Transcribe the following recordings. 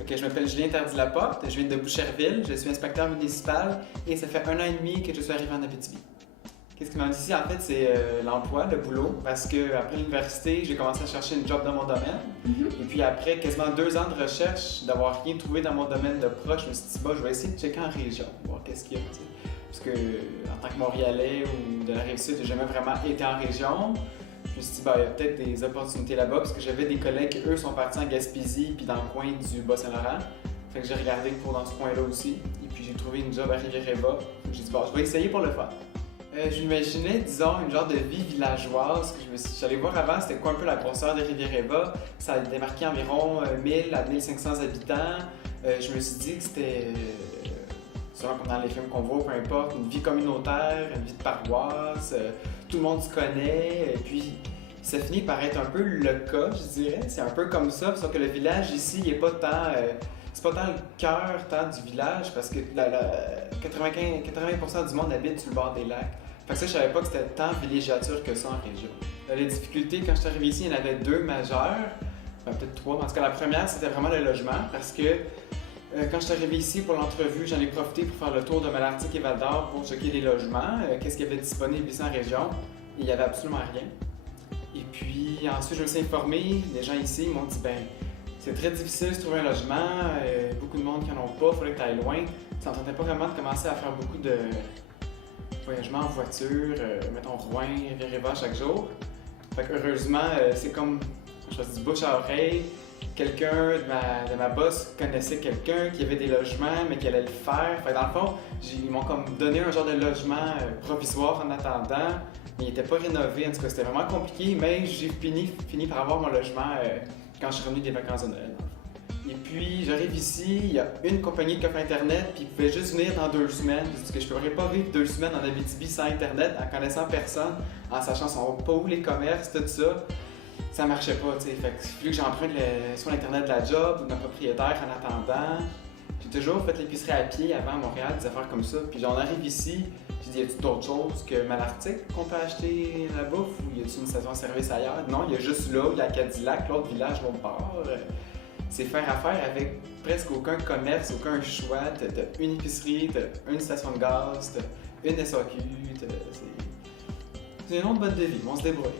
Ok, je m'appelle Julien Tardy-Laporte, je viens de Boucherville, je suis inspecteur municipal et ça fait 1 an et demi que je suis arrivé en Abitibi. Qu'est-ce qui m'a dit ici, en fait, c'est l'emploi, le boulot, parce qu'après l'université, j'ai commencé à chercher une job dans mon domaine. Et puis après quasiment 2 ans de recherche, d'avoir rien trouvé dans mon domaine de proche, je me suis dit, bah, je vais essayer de checker en région, voir qu'est-ce qu'il y a. T'sais. Parce que, en tant que Montréalais ou de la Rive-Sud, j'ai jamais vraiment été en région. Je me suis dit, bah, il y a peut-être des opportunités là-bas, parce que j'avais des collègues qui, eux, sont partis en Gaspésie, puis dans le coin du Bas-Saint-Laurent. Fait que j'ai regardé pour dans ce coin-là aussi. Et puis j'ai trouvé une job à Rivière-Éva. J'ai dit, bon, je vais essayer pour le fun. Je m'imaginais, disons, une genre de vie villageoise que j'allais voir avant, c'était quoi un peu la grosseur de Rivière-Éva. Ça a démarqué environ 1000 à 1500 habitants. Je me suis dit que c'était, selon comme dans les films qu'on voit, peu importe, une vie communautaire, une vie de paroisse, tout le monde se connaît, et puis ça finit par être un peu le cas, je dirais. C'est un peu comme ça, sauf que le village ici, il n'est pas tant... c'est pas tant le cœur du village, parce que 80% du monde habite sur le bord des lacs. Fait que ça, je savais pas que c'était tant villégiature que ça en région. Les difficultés, quand je suis arrivé ici, il y en avait 2 majeures, peut-être 3, mais en tout cas la première, c'était vraiment le logement, parce que quand je suis arrivé ici pour l'entrevue, j'en ai profité pour faire le tour de Malartic et Val-d'Or pour checker les logements, qu'est-ce qu'il y avait disponible ici en région, et il n'y avait absolument rien. Et puis ensuite, je me suis informé, les gens ici m'ont dit, ben, c'est très difficile de trouver un logement, beaucoup de monde qui n'en ont pas, il faudrait que tu ailles loin. Ça ne tentait pas vraiment de commencer à faire beaucoup de voyagements en voiture, mettons Rouen, Rivière-Éva chaque jour. Fait que heureusement, c'est comme, je dis bouche à oreille, quelqu'un de ma boss connaissait quelqu'un qui avait des logements, mais qui allait le faire. Fait que dans le fond, ils m'ont comme donné un genre de logement provisoire en attendant, mais il n'était pas rénové. En tout cas, c'était vraiment compliqué, mais j'ai fini par avoir mon logement quand je suis revenu des vacances de Noël. Et puis, j'arrive ici, il y a une compagnie de café Internet, puis ils pouvaient juste venir dans 2 semaines. Parce que je ne pourrais pas vivre 2 semaines en Abitibi sans Internet, en connaissant personne, en sachant pas où les commerces, tout ça. Ça marchait pas, tu sais. Fait que il fallait que j'emprunte soit l'Internet de la job ou de ma propriétaire en attendant. J'ai toujours fait l'épicerie à pied avant à Montréal, des affaires comme ça. Puis j'en arrive ici, j'ai dit, y a-t-il d'autres choses que Malartic qu'on peut acheter la bouffe ou y a-t-il une station-service ailleurs? Non, il y a juste là, il y a Cadillac, l'autre village, l'autre bord. C'est faire affaire avec presque aucun commerce, aucun choix. T'as une épicerie, t'as une station de gaz, t'as une SAQ. C'est une autre bonne de vie, on se débrouille.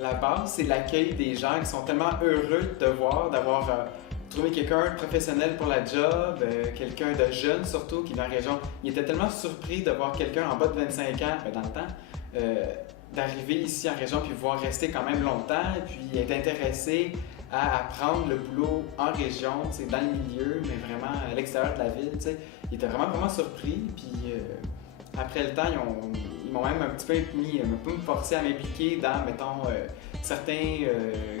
La base, c'est l'accueil des gens qui sont tellement heureux de te voir, d'avoir trouvé quelqu'un de professionnel pour la job, quelqu'un de jeune surtout qui est dans la région. Il était tellement surpris de voir quelqu'un en bas de 25 ans, dans le temps, d'arriver ici en région puis pouvoir rester quand même longtemps et puis être intéressé à apprendre le boulot en région, dans le milieu, mais vraiment à l'extérieur de la ville. T'sais. Il était vraiment surpris. Puis après le temps, ils m'ont même un petit peu me forcé à m'impliquer dans, mettons, certains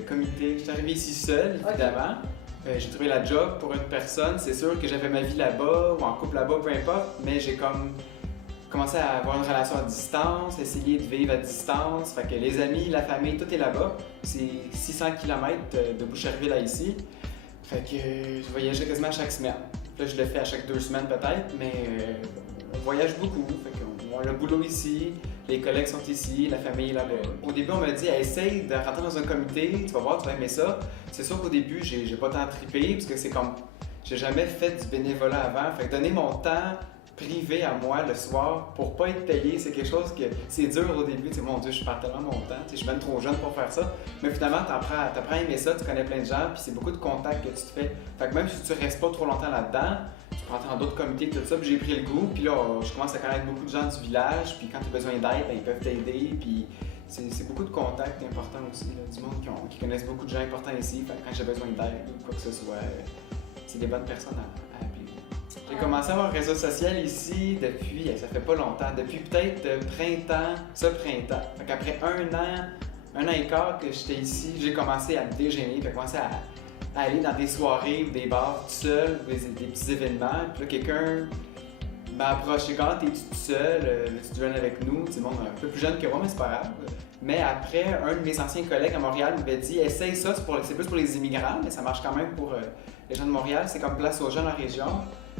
comités. Je suis arrivé ici seul, évidemment. J'ai trouvé la job pour une personne. C'est sûr que j'avais ma vie là-bas ou en couple là-bas, peu importe, mais j'ai comme commencé à avoir une relation à distance, essayer de vivre à distance. Fait que les amis, la famille, tout est là-bas. C'est 600 km de Boucherville à ici. Fait que je voyageais quasiment chaque semaine. Là, je le fais à chaque 2 semaines peut-être, mais on voyage beaucoup. Fait qu'on a le boulot ici, les collègues sont ici, la famille est là-bas. Au début, on m'a dit, essaye de rentrer dans un comité, tu vas voir, tu vas aimer ça. C'est sûr qu'au début, j'ai pas tant trippé, parce que c'est comme, j'ai jamais fait du bénévolat avant. Fait que donner mon temps privé à moi le soir pour pas être payé, c'est quelque chose que c'est dur au début. Tu sais, mon Dieu, je perds tellement mon temps, je suis même trop jeune pour faire ça. Mais finalement, t'apprends à aimer ça, tu connais plein de gens, puis c'est beaucoup de contacts que tu te fais. Fait que même si tu restes pas trop longtemps là-dedans, tu peux rentrer dans d'autres comités, tout ça, puis j'ai pris le goût, puis là, je commence à connaître beaucoup de gens du village, puis quand tu as besoin d'aide, ben, ils peuvent t'aider, puis c'est beaucoup de contacts importants aussi, là, du monde qui connaissent beaucoup de gens importants ici. Fait que quand j'ai besoin d'aide ou quoi que ce soit, c'est des bonnes personnes à appeler. J'ai commencé à avoir un réseau social ici depuis, ça fait pas longtemps, depuis peut-être printemps. Fait qu'après un an et quart que j'étais ici, j'ai commencé à me dégêner, j'ai commencé à aller dans des soirées ou des bars tout seul, des petits événements. Puis là, quelqu'un m'a approché, quand t'es tout seul, veux-tu joindre avec nous? C'est bon, un peu plus jeune que moi, mais c'est pas grave. Mais après, un de mes anciens collègues à Montréal m'avait dit, essaye ça, c'est plus pour les immigrants, mais ça marche quand même pour les gens de Montréal, c'est comme place aux jeunes en région.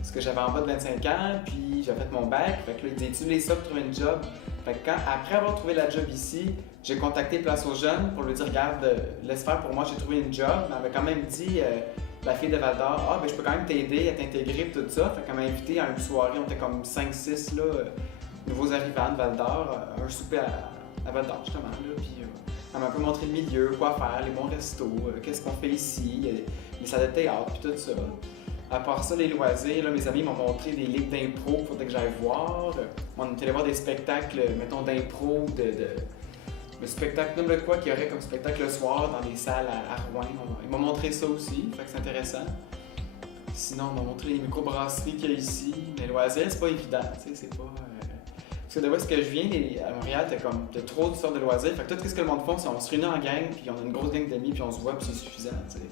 parce que j'avais en bas de 25 ans, puis j'avais fait mon bac. Fait que là, il dit utilise ça pour trouver une job. Fait que après avoir trouvé la job ici, j'ai contacté Place aux Jeunes pour lui dire regarde, laisse faire pour moi, j'ai trouvé une job. Mais elle m'a quand même dit, la fille de Val d'Or, ah, ben je peux quand même t'aider à t'intégrer et tout ça. Fait qu'elle m'a invité à une soirée, on était comme 5-6 là, nouveaux arrivants de Val d'Or, un souper à Val d'Or justement. Là, puis elle m'a un peu montré le milieu, quoi faire, les bons restos, qu'est-ce qu'on fait ici, les salles de théâtre, puis tout ça. À part ça, les loisirs, là, mes amis m'ont montré des ligues d'impro qu'il faudrait que j'aille voir. On était allé voir des spectacles, mettons, d'impro, le spectacle, comme le quoi qu'il y aurait comme spectacle le soir dans les salles à Rouen. Ils m'ont montré ça aussi, fait que c'est intéressant. Sinon, on m'a montré les microbrasseries qu'il y a ici. Les loisirs, c'est pas évident, tu sais, c'est pas... Parce que de où est-ce que je viens, à Montréal, t'as trop de sortes de loisirs. Fait que tout ce que le monde fait, c'est on se réunit en gang, puis on a une grosse gang d'amis, puis on se voit, puis c'est suffisant, tu sais.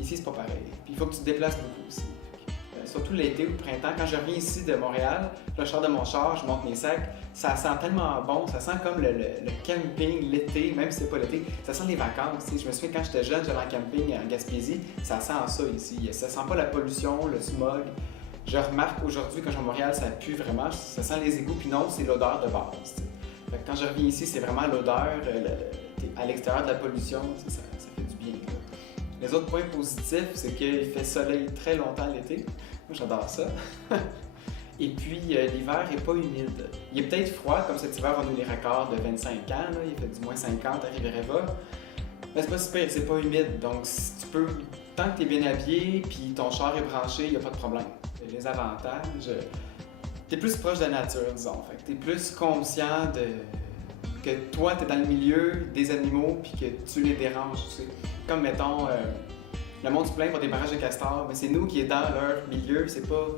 Ici, c'est pas pareil. Puis il faut que tu te déplaces beaucoup aussi. Surtout l'été ou le printemps. Quand je reviens ici de Montréal, là, je sors de mon char, je monte mes sacs, ça sent tellement bon, ça sent comme le camping l'été, même si c'est pas l'été, ça sent les vacances. T'sais. Je me souviens quand j'étais jeune, j'allais en camping en Gaspésie, ça sent ça ici. Ça sent pas la pollution, le smog. Je remarque aujourd'hui, quand je vais à Montréal, ça pue vraiment, ça sent les égouts, puis non, c'est l'odeur de base. Fait que quand je reviens ici, c'est vraiment l'odeur à l'extérieur de la pollution, ça fait du bien. Là. Les autres points positifs, c'est qu'il fait soleil très longtemps l'été. Moi, j'adore ça. Et puis, l'hiver n'est pas humide. Il est peut-être froid, comme cet hiver, on a eu les records de 25 ans. Là. Il fait du moins 50 à Riviera. Mais c'est pas super, c'est pas humide. Donc, si tu peux, tant que tu es bien habillé puis ton char est branché, il n'y a pas de problème. Les avantages, tu es plus proche de la nature, disons. Fait que tu es plus conscient que toi, tu es dans le milieu des animaux puis que tu les déranges. Tu sais. Comme, mettons, le monde se plaint pour des barrages de castors, mais c'est nous qui est dans leur milieu, c'est pas...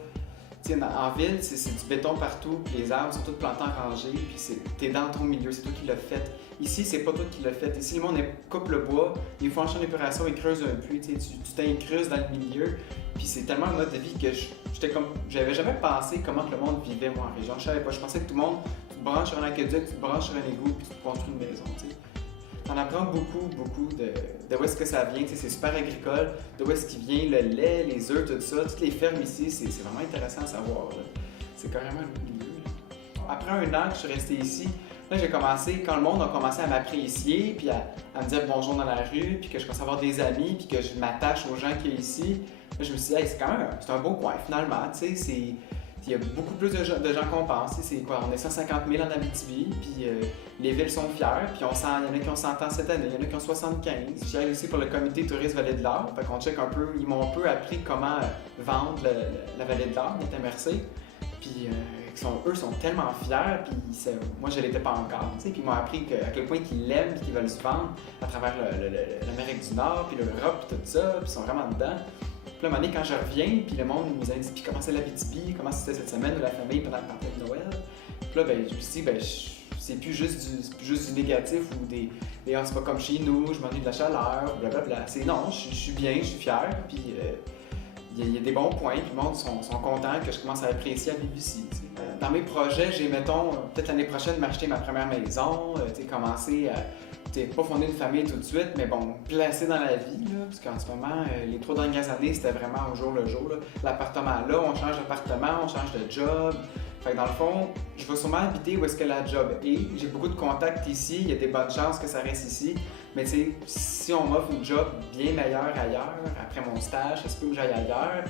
Tu sais, en ville, c'est du béton partout, puis les arbres sont tous plantés en rangée, puis t'es dans ton milieu, c'est toi qui l'as fait. Ici, c'est pas toi qui l'as fait. Ici, le monde coupe le bois, ils font un champ d'épuration, ils creusent un puits, tu t'incrustes dans le milieu, puis c'est tellement un mode de vie que j'avais jamais pensé comment que le monde vivait, moi, en région. Je savais pas, je pensais que tout le monde, tu te branches sur un aqueduc, tu te branches sur un égout, puis tu te construis une maison, tu sais. T'en apprends beaucoup de où est-ce que ça vient, c'est super agricole, de où est-ce qu'il vient le lait, les œufs, tout ça. Toutes les fermes ici, c'est vraiment intéressant à savoir. C'est carrément le milieu. Là. Après un an que je suis resté ici, là j'ai commencé, quand le monde a commencé à m'apprécier, puis à me dire bonjour dans la rue, puis que je commence à avoir des amis, puis que je m'attache aux gens qui sont ici, là, je me suis dit, hey, c'est quand même un beau coin finalement, tu sais, il y a beaucoup plus de gens qu'on pense. C'est quoi? On est 150 000 en Abitibi, puis les villes sont fières, puis il y en a qui ont 100 ans cette année, il y en a qui ont 75. Je suis allé aussi pour le comité Tourisme Vallée de l'Or, fait qu'on check un peu, ils m'ont un peu appris comment vendre la Vallée de l'Or, notre MRC. Puis eux sont tellement fiers, puis moi je l'étais pas encore, puis ils m'ont appris à quel point ils l'aiment et qu'ils veulent se vendre à travers l'Amérique du Nord, puis l'Europe, puis tout ça, puis ils sont vraiment dedans. Puis là, à un moment donné, quand je reviens, puis le monde nous a dit, puis comment c'est l'Abitibi, comment c'était cette semaine de la famille pendant le party de Noël. Puis là, ben, je me suis dit, c'est plus juste du négatif ou des ah, c'est pas comme chez nous, je m'ennuie de la chaleur, blablabla. C'est non, je suis bien, je suis fier, puis il y a des bons points, puis le monde sont contents que je commence à apprécier à vivre ici. T'sais. Dans mes projets, j'ai, mettons, peut-être l'année prochaine, m'acheter ma première maison, commencer à. Pas fonder une famille tout de suite, mais bon, placer dans la vie, là, parce qu'en ce moment, les 3 dernières années, c'était vraiment au jour le jour. L'appartement là, on change d'appartement, on change de job. Fait que dans le fond, je vais sûrement habiter où est-ce que la job est. J'ai beaucoup de contacts ici, il y a des bonnes chances que ça reste ici. Mais tu sais, si on m'offre une job bien meilleure ailleurs, après mon stage, ça se peut que j'aille ailleurs.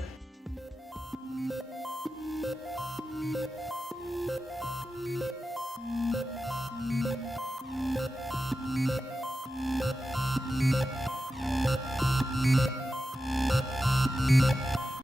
Thank you.